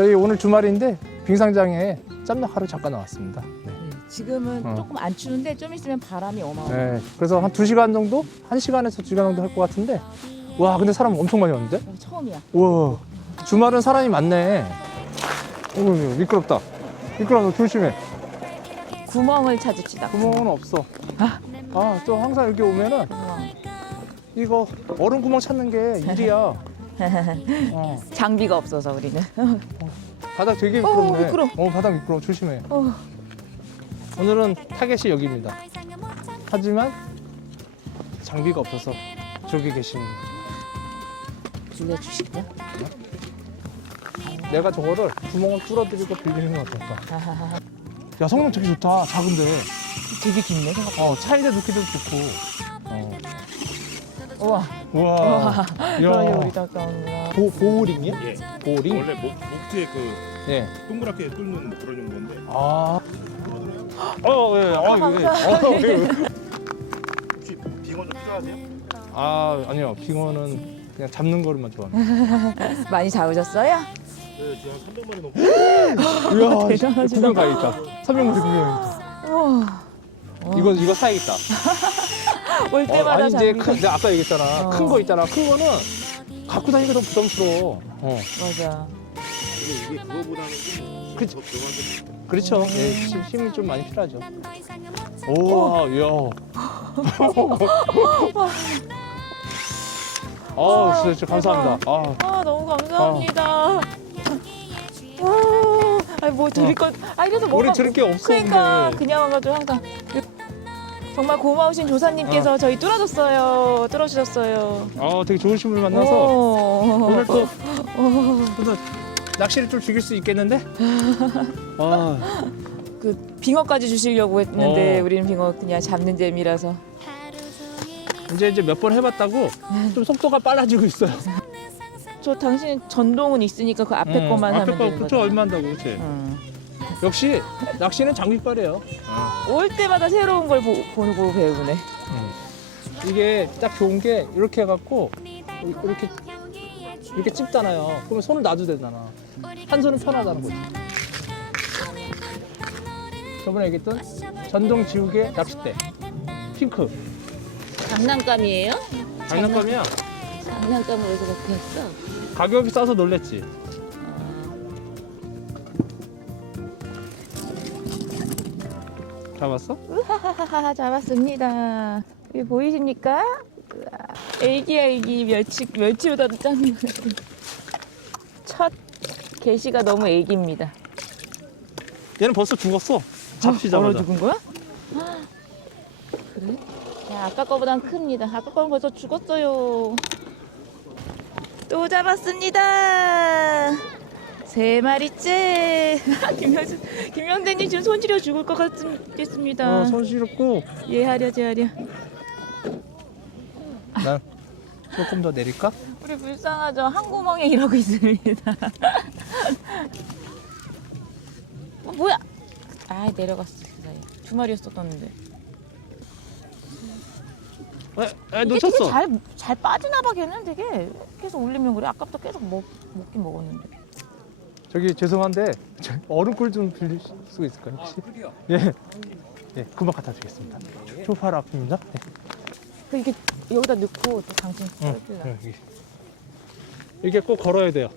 저희 오늘 주말인데 빙상장에 짬낚하러 잠깐 나왔습니다. 네. 네, 지금은 어. 조금 안 추운데 좀 있으면 바람이 어마어마. 네, 그래서 한 2시간 정도? 1시간에서 2시간 정도 할 것 같은데 와 근데 사람 엄청 많이 왔는데? 어, 처음이야. 우와 주말은 사람이 많네 오 미끄럽다 미끄러워 조심해 구멍을 찾읍시다. 구멍은 없어 아. 아 또 항상 여기 오면은 구멍. 이거 얼음 구멍 찾는 게 일이야 어, 장비가 없어서 우리는. 바닥 되게 어, 미끄럽네 미끄러. 어 바닥 미끄러워 조심해 어, 오늘은 타겟이 여기입니다 하지만 장비가 없어서 저기 계십니다 빌려주실까? 내가 저거를 구멍을 뚫어드리고 빌리는 건 어떨까. 야 성능 되게 좋다 작은데 되게 깊네 생각. 어 차에다 놓기도 좋고 어. 우와. 우와 우와. 야 우리 가까운구나. 보, 보호링이야? 예. 보호링? 원래 목, 목뒤에 그 예. 동그랗게 뚫는 그런 용도인데 아. 어, 예, 어, 예. 어, 예. 혹시 빙어 좀 필요하세요? 아, 아니요. 빙어는 그냥 잡는 거를만 좋아합니다. 많이 잡으셨어요? 네, 지금 한 300마리 넘고 이야, 대단하시다. 구경 가야겠다. 300마리 구경해야겠다. 우와. 이거, 이거 사야겠다. 올 어, 때마다 아니, 이제. 큰, 내가 아까 얘기했잖아. 어. 큰 거 있잖아. 큰 거는 갖고 다니기가 더 부담스러워. 어. 맞아. 이게 그거보다는 좀 그치. 더 들어가서 그렇죠. 예, 힘- 힘이 좀 많이 필요하죠. 오, 이야. 아, 진짜, 진짜 감사합니다. 아, 아 너무 감사합니다. 아, 아니 뭐 드릴 것, 아 이래서 뭐가 우리 들을 게 없어. 그러니까. 그냥 와가지고 항상 정말 고마우신 조사님께서 저희 뚫어줬어요, 뚫어주셨어요. 아, 되게 좋으신 분 만나서 오. 오늘 또 그래서 낚시를 좀 즐길 수 있겠는데? 아, 그 빙어까지 주시려고 했는데 어. 우리는 빙어 그냥 잡는 재미라서 이제 이제 몇 번 해봤다고 좀 속도가 빨라지고 있어요. 저 당신 전동은 있으니까 그 앞에 것만 앞에 하면 거 되는 그쵸 거죠. 얼마 한다고 그치? 응. 역시 낚시는 장비빨이에요. 올 때마다 새로운 걸 보, 보고 배우네. 이게 딱 좋은 게 이렇게 해갖고 이렇게 이렇게 찝잖아요. 그러면 손을 놔도 되잖아. 한 손은 편하다는 거지. 저번에 얘기했던 전동 지우개 낚싯대 핑크 장난감이에요? 장난감이야. 장난감으로 해서 그렇게 했어. 가격이 싸서 놀랬지. 잡았어? 하하하 잡았습니다. 여기 보이십니까? 우와, 애기야 애기 멸치 멸치보다도 작은 거 같은. 첫 게시가 너무 애기입니다. 얘는 벌써 죽었어. 얼어 잡히자마자. 죽은 거야? 그래? 야 아까 거보단 큽니다. 아까 거는 벌써 죽었어요. 또 잡았습니다. 세 마리째. 김명수 김명대님 지금 손 시려 죽을 것 같겠습니다. 어, 손 시렵고 예 하랴 제 하랴. 난 조금 더 내릴까? 우리 불쌍하죠. 한 구멍에 일하고 있습니다. 어, 뭐야? 아 내려갔어 그 사이에. 두 마리였었던데. 에, 에 이게 되게 놓쳤어. 잘, 잘 빠지나 봐 걔는 되게 계속 올리면 그래. 아까부터 계속 먹, 먹긴 먹었는데. 저기 죄송한데 저 얼음꿀 좀 빌릴 수 있을까요 혹시? 예. 예, 금방 갖다 드리겠습니다. 쇼파를 앞입니다. 네. 그 이게 여기다 넣고 또 당신 응. 응, 여기. 이게 꼭 걸어야 돼요.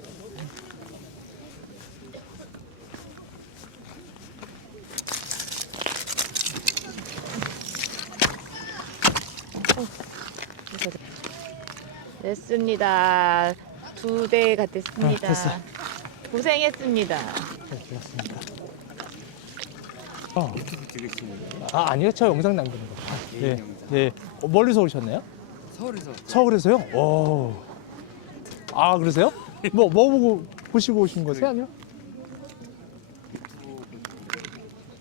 됐습니다. 두 대가 됐습니다. 아, 됐어. 고생했습니다. 네, 고맙습니다. 어. 드리겠습니다. 아 아니요, 저 영상 남기는 거. 아, 개인 예, 영상. 예. 어, 멀리서 오셨나요? 서울에서 서울에서요? 오. 아 그러세요? 뭐, 뭐 보고 보시고 오신 거세요? 아니요?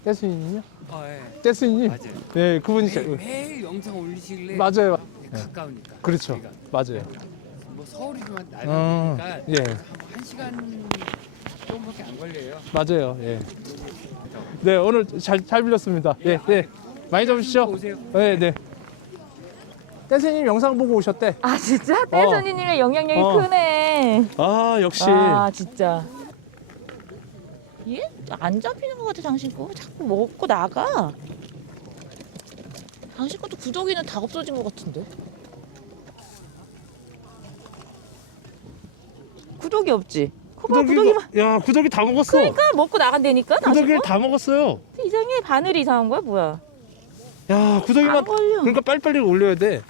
떼수인님요? 아, 예. 떼수인님? 맞아요. 네, 그분이 제, 매일, 매일 영상 올리시길래 맞아요. 예, 가까우니까. 그렇죠. 저희가. 맞아요. 뭐 서울이지만 음, 날아가니까 예, 한 시간 조금밖에 안 걸려요. 맞아요. 예. 네, 오늘 잘, 잘 빌렸습니다. 예, 네. 많이 잡으시죠? 오세요. 네, 네. 떼수님 영상 보고 오셨대. 아 진짜? 떼선이님의 영향력이 어. 크네. 아, 역시. 아 진짜. 얘안 잡히는 것 같아 당신 거 자꾸 먹고 나가 당신 것도 구더기는 다 없어진 것 같은데 구더기 없지? 거봐 구더기만 야 구더기 다 먹었어. 그러니까 먹고 나간다니까 구더기를 거? 다 먹었어요. 이상해 바늘이 이상한 거야 뭐야 야 구더기만 안 걸려 그러니까 빨리빨리 올려야 돼.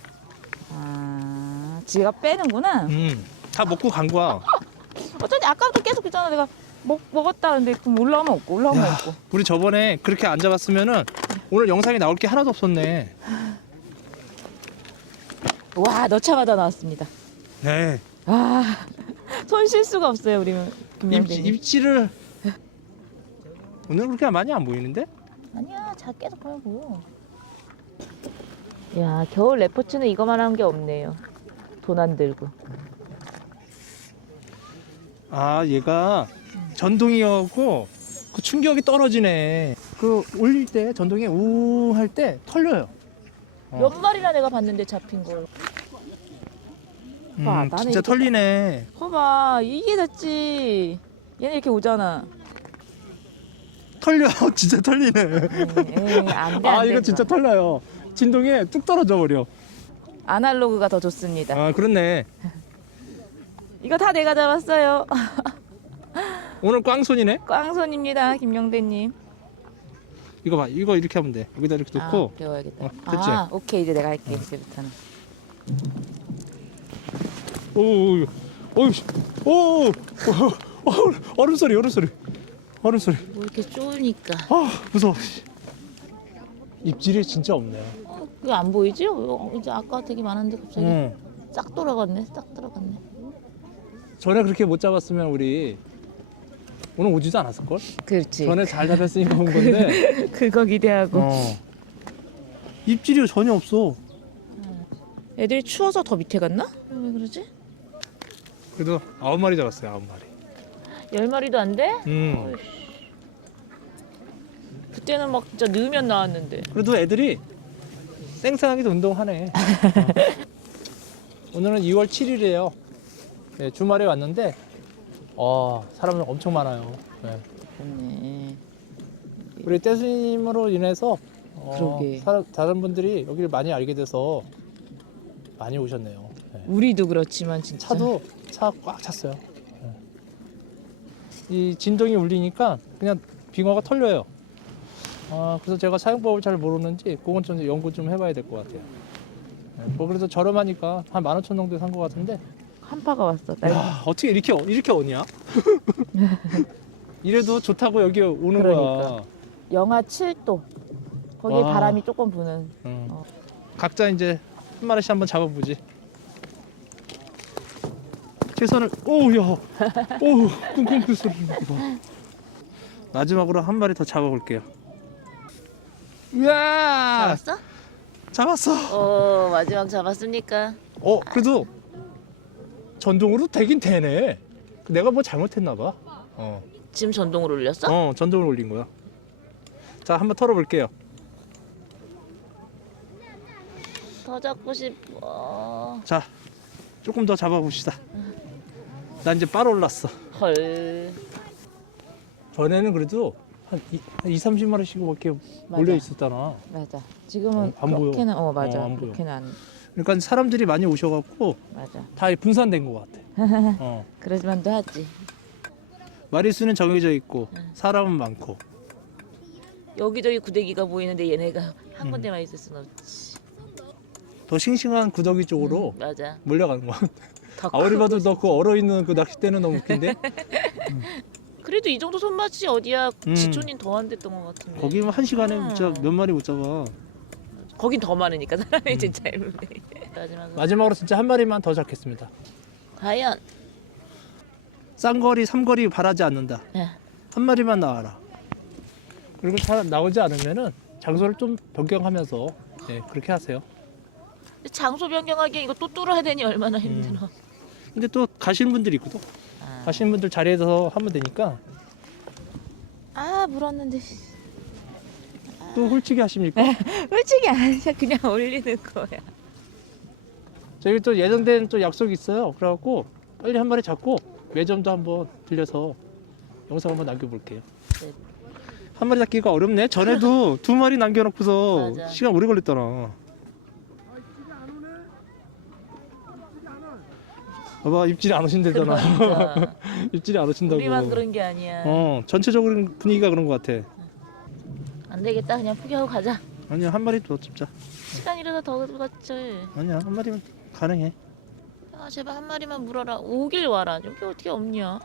아 지가 빼는구나 음. 다 먹고 간 거야. 어쩐지 아까부터 계속 그랬잖아 내가 먹, 먹었다는데 그럼 올라오면 없고 올라오면 야. 없고 우리 저번에 그렇게 안 잡았으면은 오늘 영상이 나올 게 하나도 없었네. 와 넣자마자 나왔습니다 네. 손 실수가 없어요 우리 입지, 김명대님 입지를 오늘 그렇게 많이 안 보이는데? 아니야 보여 보여 야 겨울 레포츠는 이거만 한 게 없네요 돈 안 들고 아 얘가 전동이었고 그 충격이 떨어지네. 그 올릴 때 전동이 우할 때 털려요. 어. 몇 마리나 내가 봤는데 잡힌 걸 음, 봐, 나는 진짜 털리네. 봐봐 이게 낫지 얘는 이렇게 오잖아 털려. 진짜 털리네. 에이 안돼 아 이거 진짜 털려요. 진동에 뚝 떨어져 버려. 아날로그가 더 좋습니다 아 그렇네. 이거 다 내가 잡았어요 오늘 꽝손이네. 꽝손입니다 김영대님 이거 봐. 이거 이렇게 하면 돼. 여기다 이렇게 놓고 아, 배워야겠다 어, 됐지? 아 오케이 이제 내가 할게 이제부터는 오오오 오, 오, 오, 얼음 소리 얼음 소리 얼음 소리. 뭐 이렇게 쫄니까 아 무서워. 입질이 진짜 없네요. 어, 그게 안 보이지? 어, 이제 아까 되게 많은데 갑자기 응. 싹 돌아갔네 싹 들어갔네 전에 그렇게 못 잡았으면 우리 오늘 오지도 않았을 걸? 그렇지 전에 잘 잡혔으니까 온 건데. 그거 기대하고 어. 입질이 전혀 없어. 애들이 추워서 더 밑에 갔나? 왜 그러지? 그래도 아홉 마리 잡았어요. 아홉 마리. 열 마리도 안 돼? 음. 어이씨. 그때는 막 진짜 넣으면 나왔는데 그래도 애들이 쌩쌩하게 운동하네. 어. 오늘은 2월 7일이에요. 네, 주말에 왔는데 어, 사람들 엄청 많아요. 네. 좋네 우리 떼스님으로 인해서 어, 그러게. 사, 다른 분들이 여기를 많이 알게 돼서 많이 오셨네요. 네. 우리도 그렇지만 진짜 차도 차 꽉 찼어요. 네. 이 진동이 울리니까 그냥 빙어가 털려요. 아, 그래서 제가 사용법을 잘 모르는지 그건 좀 연구 좀 해봐야 될 것 같아요. 네, 뭐 그래도 저렴하니까 한 15,000원 정도에 산 것 같은데 한파가 왔어 날 야, 어떻게 이렇게 이렇게 오냐? 이래도 좋다고 여기 오는 거야. 그러니까. 영하 7도 거기에 와. 바람이 조금 부는 응. 어. 각자 이제 한 마리씩 한번 잡아보지. 최선을 오야 오 쿵쿵 소리 봐. 마지막으로 한 마리 더 잡아볼게요. 이야 잡았어? 잡았어. 어 마지막 잡았습니까? 어 그래도 전동으로 되긴 되네. 내가 뭐 잘못했나 봐. 어, 지금 전동으로 올렸어? 어 전동으로 올린 거야. 자 한번 털어볼게요. 더 잡고 싶어 자 조금 더 잡아봅시다. 나 이제 빠로 올랐어. 헐 전에는 그래도 한 2, 30마리씩밖에 맞아. 몰려 있었잖아. 맞아 지금은 어, 안 보여. 그렇게는 어 맞아 어, 안 보여. 그렇게는 안 그러니까 사람들이 많이 오셔갖고 맞아 다 분산된 것 같아. 어. 그러지만도 하지 마리수는 정해져 있고 사람은 많고. 여기저기 구데기가 보이는데 얘네가 한 음. 군데만 있을 순 없지 더 싱싱한 구더기 쪽으로 맞아 몰려가는 것 같아. 더 크고 너그 얼어 있는 그 낚싯대는 너무 웃긴데 그래도 이 정도 손맛이 어디야 음. 지촌인 더 안 됐던 것 같은데 거기면 한 시간에 음. 진짜 몇 마리 못 잡아. 거긴 더 많으니까 음. 사람이 진짜 얇네 마지막으로 마지막으로 진짜 한 마리만 더 잡겠습니다. 과연 쌍거리, 삼거리 바라지 않는다. 야, 한 마리만 나와라. 그리고 다 나오지 않으면은 장소를 좀 변경하면서 네, 그렇게 하세요. 장소 변경하기에 이거 또 뚫어야 되니 얼마나 힘들어 근데 또 가시는 분들이 있거든. 아, 가시는 분들 자리에서 하면 되니까 아 물었는데 또 홀치기 하십니까? 솔직히 아니야 그냥 올리는 거야 저희 또 예정된 또 약속이 있어요. 그래갖고 빨리 한 마리 잡고 매점도 한번 들려서 영상 한번 남겨볼게요. 한 마리 잡기가 어렵네. 전에도 두 마리 남겨놓고서 맞아. 시간 오래 걸렸더라. 봐봐 입질이 안 오신대잖아. 그러니까. 입질이 안 오신다고. 우리만 그런 게 아니야. 어 전체적으로 분위기가 그런 것 같아. 안 되겠다. 그냥 포기하고 가자. 아니야 한 마리 더 잡자. 시간이라도 더 들어갔지. 아니야 한 마리면 가능해. 아 제발 한 마리만 물어라. 오길 와라. 여기 어떻게 없냐?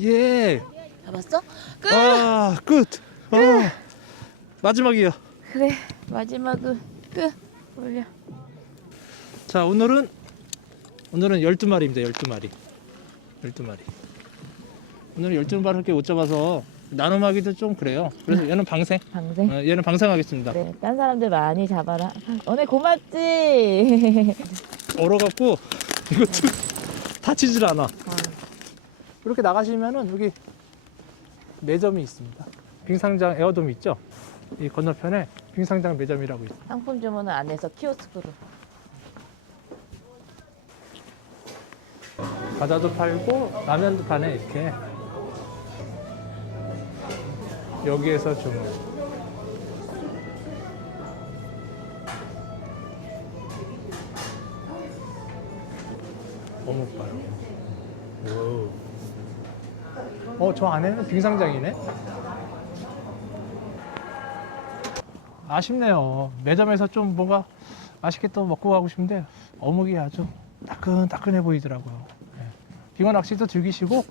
예. 잡았어? 끝. 아 끝. 아 마지막이야. 그래 마지막은 끝. 올려. 자 오늘은 오늘은 12마리입니다 12마리 12마리 오늘은 12마리밖에 못 잡아서 나눔하기도 좀 그래요 그래서 얘는 방생 방생. 어, 얘는 방생하겠습니다 그래. 딴 사람들 많이 잡아라. 오늘 고맙지. 얼어갖고 이것도 다치질 않아 이렇게 나가시면은 여기 매점이 있습니다 빙상장 에어돔 있죠 이 건너편에 빙상장 매점이라고 있어요 상품 주문은 안에서 키오스크로. 과자도 팔고 라면도 파네 이렇게. 여기에서 주문. 어묵 봐요. 어저 안에는 빙상장이네? 아쉽네요. 매점에서 좀 뭔가 맛있게 또 먹고 가고 싶은데 어묵이 아주 따끈따끈해 보이더라고요. 예. 빙어 낚시도 즐기시고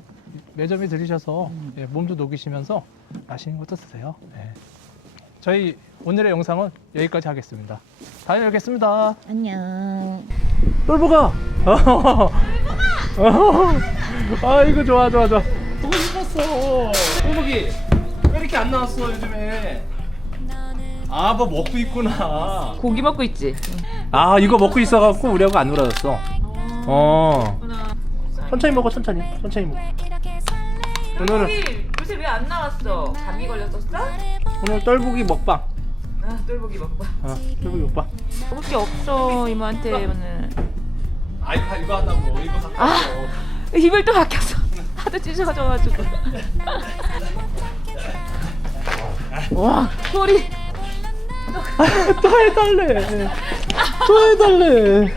매점에 들리셔서 예, 몸도 녹이시면서 맛있는 것도 드세요. 예. 저희 오늘의 영상은 여기까지 하겠습니다. 다음에 뵙겠습니다. 안녕. 똘보가! 아이고 좋아 좋아 좋아. 보고 싶었어. 똘보기 왜 이렇게 안 나왔어 요즘에? 아 뭐 먹고 있구나. 고기 먹고 있지. 아 이거 먹고 있어갖고 우리하고 안 놀아줬어. 어. 천천히 먹어 천천히 천천히 먹어. 오늘은 요새 왜안 나왔어? 감기 걸렸었어? 오늘 똘보기 먹방. 아 똘보기 먹고. 어, 똘보기 먹방. 먹을 게 없어 이모한테 오늘. 아 이거 이거 한다고 이거 갖고 아. 입을 또 바뀌었어. 하도 찢어져가지고. 와 소리. 또 해달래. 또 해달래.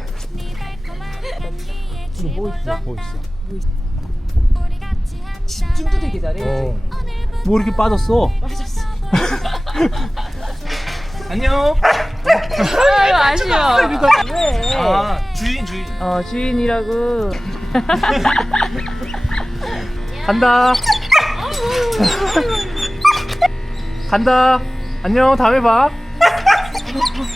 뭐 있어? 뭐 있어? 되게 잘해. 어. 뭐 이렇게 빠졌어? 빠졌어. 안녕. 아유 아쉬워. 왜? 아 주인 주인. 어 주인이라고. 간다. 간다. 안녕. 다음에 봐.